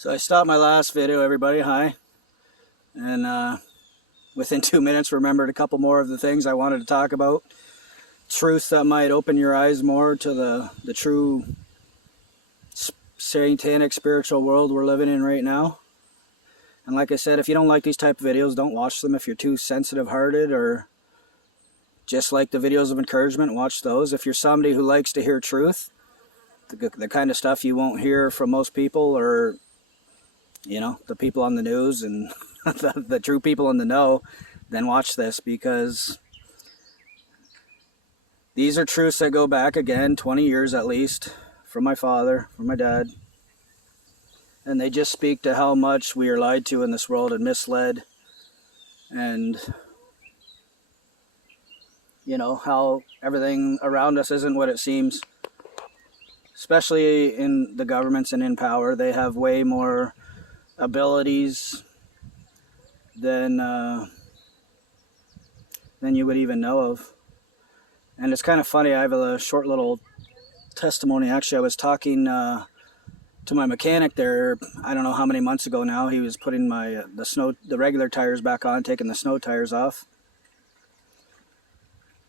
So I stopped my last video, everybody, hi. And within 2 minutes remembered a couple more of the things I wanted to talk about. Truths that might open your eyes more to the true satanic spiritual world we're living in right now. And like I said, if you don't like these type of videos, don't watch them. If you're too sensitive hearted or just like the videos of encouragement, watch those. If you're somebody who likes to hear truth, the kind of stuff you won't hear from most people, or the people on the news and the true people in the know, then watch this, because these are truths that go back, again, 20 years at least, from my father, from my dad. And they just speak to how much we are lied to in this world and misled. And, how everything around us isn't what it seems. Especially in the governments and in power. They have way more abilities than you would even know of. And it's kind of funny, I have a short little testimony. Actually, I was talking to my mechanic there, I don't know how many months ago now. He was putting the regular tires back on, taking the snow tires off.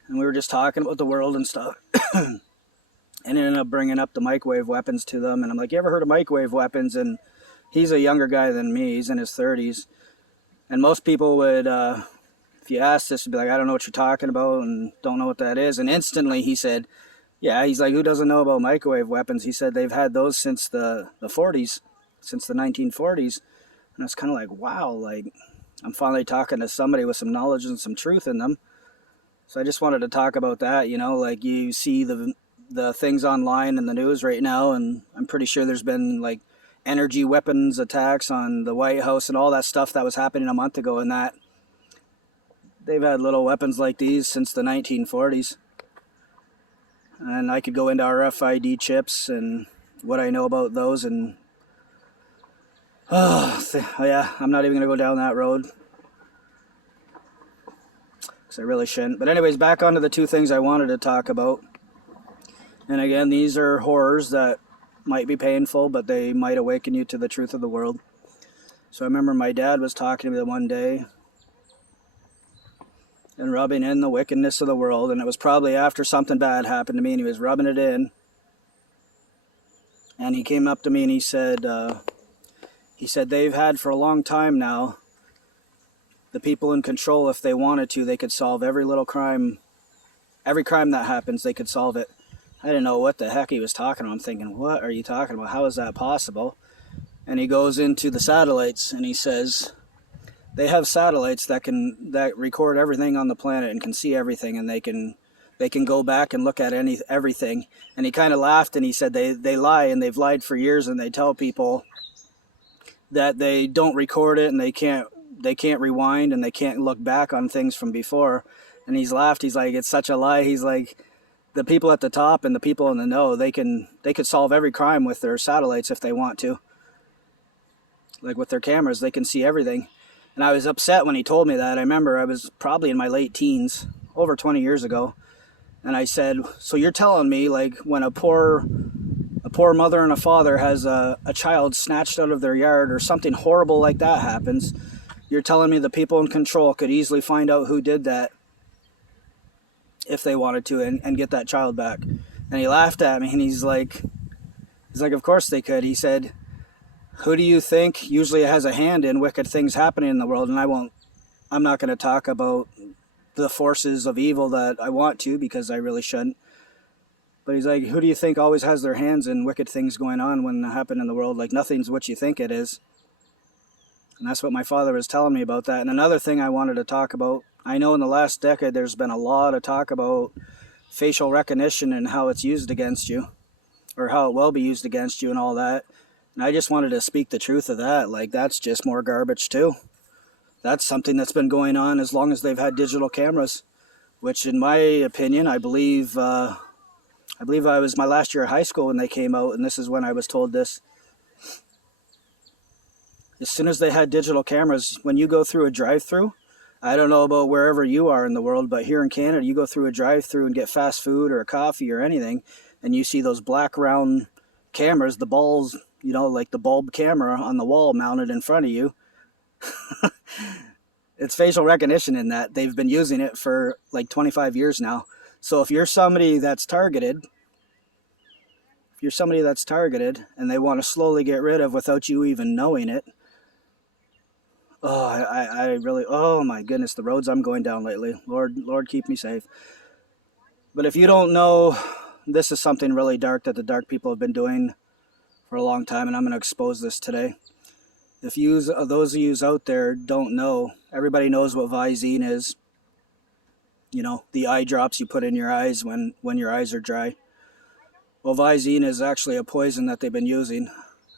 And we were just talking about the world and stuff. And ended up bringing up the microwave weapons to them. And I'm like, you ever heard of microwave weapons? And he's a younger guy than me. He's in his 30s. And most people would, if you ask this, would be like, I don't know what you're talking about and don't know what that is. And instantly he said, yeah, he's like, who doesn't know about microwave weapons? He said they've had those since the 40s, since the 1940s. And it's kind of like, wow, like I'm finally talking to somebody with some knowledge and some truth in them. So I just wanted to talk about that, like you see the things online in the news right now, and I'm pretty sure there's been like energy weapons attacks on the White House and all that stuff that was happening a month ago, and that they've had little weapons like these since the 1940s. And I could go into RFID chips and what I know about those, and yeah, I'm not even going to go down that road, because I really shouldn't. But anyways, back onto the two things I wanted to talk about. And again, these are horrors that might be painful, but they might awaken you to the truth of the world. So I remember my dad was talking to me one day and rubbing in the wickedness of the world. And it was probably after something bad happened to me, and he was rubbing it in. And he came up to me and he said they've had for a long time now, the people in control, if they wanted to, they could solve every little crime. Every crime that happens, they could solve it. I didn't know what the heck he was talking about. I'm thinking, what are you talking about? How is that possible? And he goes into the satellites and he says, they have satellites that record everything on the planet and can see everything, and they can go back and look at everything. And he kind of laughed and he said they lie, and they've lied for years, and they tell people that they don't record it and they can't rewind and they can't look back on things from before. And he's laughed. He's like, it's such a lie. He's like, the people at the top and the people in the know, they could solve every crime with their satellites if they want to. Like with their cameras, they can see everything. And I was upset when he told me that. I remember I was probably in my late teens, over 20 years ago. And I said, so you're telling me, like, when a poor mother and a father has a child snatched out of their yard or something horrible like that happens, you're telling me the people in control could easily find out who did that if they wanted to, and get that child back? And he laughed at me, and he's like, of course they could. He said, who do you think usually has a hand in wicked things happening in the world? And I'm not going to talk about the forces of evil that I want to, because I really shouldn't. But he's like, who do you think always has their hands in wicked things going on when they happen in the world? Like, nothing's what you think it is. And that's what my father was telling me about that. And another thing I wanted to talk about, I know in the last decade there's been a lot of talk about facial recognition and how it's used against you, or how it will be used against you and all that. And I just wanted to speak the truth of that. Like, that's just more garbage too. That's something that's been going on as long as they've had digital cameras, which in my opinion, I believe I was my last year of high school when they came out, and this is when I was told this. As soon as they had digital cameras, when you go through a drive-through, I don't know about wherever you are in the world, but here in Canada, you go through a drive-through and get fast food or a coffee or anything, and you see those black round cameras, the balls, you know, like the bulb camera on the wall mounted in front of you. It's facial recognition in that. They've been using it for like 25 years now. So if you're somebody that's targeted, and they want to slowly get rid of without you even knowing it, oh, I really, oh my goodness, the roads I'm going down lately. Lord, keep me safe. But if you don't know, this is something really dark that the dark people have been doing for a long time, and I'm going to expose this today. If those of you out there don't know, everybody knows what Visine is. You know, the eye drops you put in your eyes when your eyes are dry. Well, Visine is actually a poison that they've been using.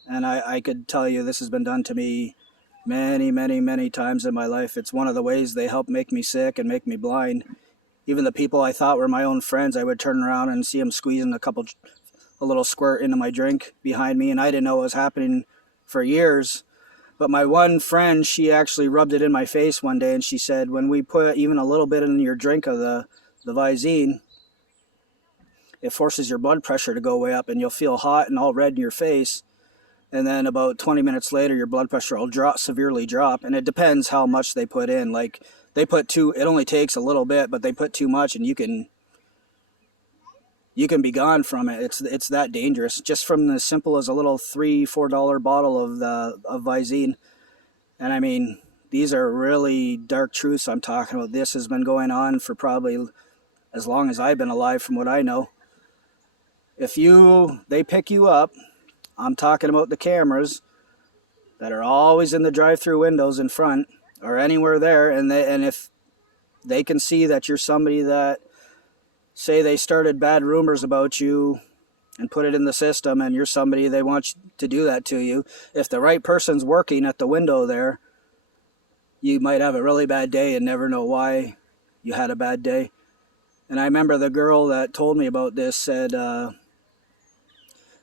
And I could tell you this has been done to me many, many, many times in my life. It's one of the ways they help make me sick and make me blind. Even the people I thought were my own friends, I would turn around and see them squeezing a little squirt into my drink behind me. And I didn't know what was happening for years. But my one friend, she actually rubbed it in my face one day, and she said, when we put even a little bit in your drink of the Visine, it forces your blood pressure to go way up, and you'll feel hot and all red in your face. And then about 20 minutes later, your blood pressure will severely drop. And it depends how much they put in. Like, they put it only takes a little bit, but they put too much, and you can be gone from it. It's that dangerous. Just from as simple as a little $3-4 bottle of Visine. And I mean, these are really dark truths I'm talking about. This has been going on for probably as long as I've been alive, from what I know. If they pick you up, I'm talking about the cameras that are always in the drive-through windows in front or anywhere there, and if they can see that you're somebody that, say they started bad rumors about you and put it in the system, and you're somebody they want to do that to you, if the right person's working at the window there, you might have a really bad day and never know why you had a bad day. And I remember the girl that told me about this said,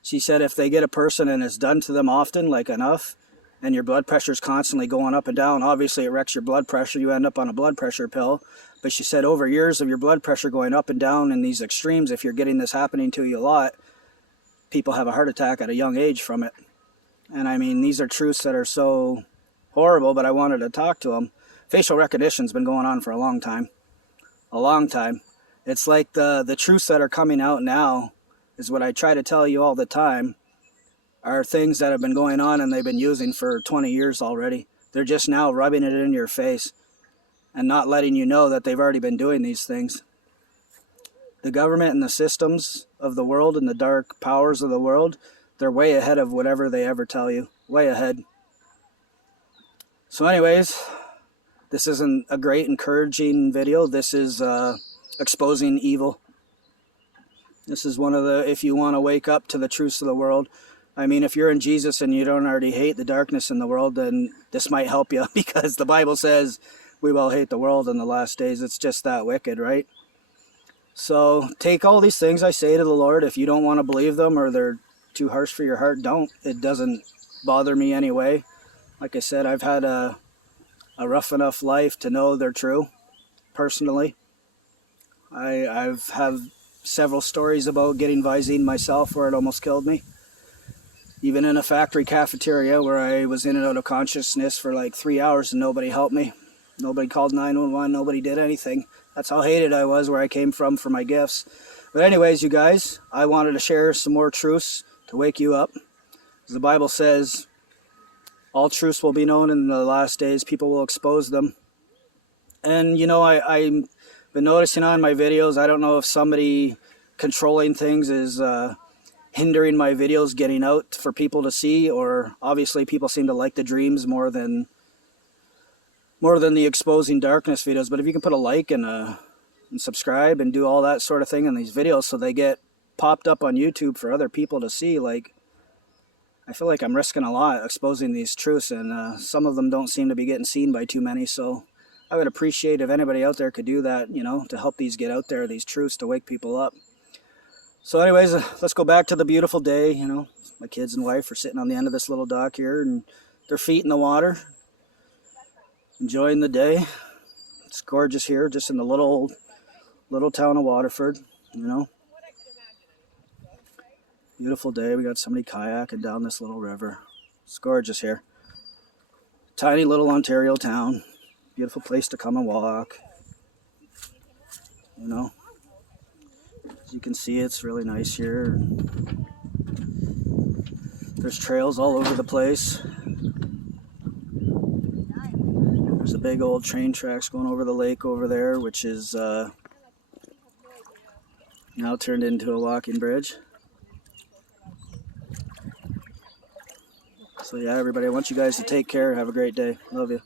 she said if they get a person and it's done to them often, like enough, and your blood pressure is constantly going up and down, obviously it wrecks your blood pressure, you end up on a blood pressure pill. But she said over years of your blood pressure going up and down in these extremes, if you're getting this happening to you a lot, people have a heart attack at a young age from it. And I mean, these are truths that are so horrible, but I wanted to talk to them. Facial recognition's been going on for a long time. A long time. It's like the truths that are coming out now is what I try to tell you all the time, are things that have been going on and they've been using for 20 years already. They're just now rubbing it in your face and not letting you know that they've already been doing these things. The government and the systems of the world and the dark powers of the world, they're way ahead of whatever they ever tell you. Way ahead. So anyways, this isn't a great encouraging video. This is exposing evil. This is one of the, if you want to wake up to the truths of the world. I mean, if you're in Jesus and you don't already hate the darkness in the world, then this might help you, because the Bible says we will hate the world in the last days. It's just that wicked, right? So take all these things I say to the Lord. If you don't want to believe them or they're too harsh for your heart, don't. It doesn't bother me anyway. Like I said, I've had a rough enough life to know they're true, personally. I've have several stories about getting Visine myself where it almost killed me. Even in a factory cafeteria where I was in and out of consciousness for like 3 hours and nobody helped me. Nobody called 911, nobody did anything. That's how hated I was where I came from for my gifts. But anyways, you guys, I wanted to share some more truths to wake you up. As the Bible says, all truths will be known in the last days. People will expose them. And you know, I've been noticing on my videos, I don't know if somebody controlling things is hindering my videos getting out for people to see, or obviously people seem to like the dreams more than the exposing darkness videos. But if you can put a like and subscribe and do all that sort of thing in these videos so they get popped up on YouTube for other people to see, like, I feel like I'm risking a lot exposing these truths, and some of them don't seem to be getting seen by too many. So I would appreciate if anybody out there could do that, you know, to help these get out there, these truths, to wake people up. So anyways, let's go back to the beautiful day. You know, my kids and wife are sitting on the end of this little dock here, and their feet in the water, enjoying the day. It's gorgeous here, just in the little town of Waterford, you know. Beautiful day. We got somebody kayaking down this little river. It's gorgeous here. Tiny little Ontario town. Beautiful place to come and walk. You know, as you can see, it's really nice here. There's trails all over the place. There's a big old train tracks going over the lake over there, which is now turned into a walking bridge. So yeah, everybody, I want you guys to take care. Have a great day. Love you.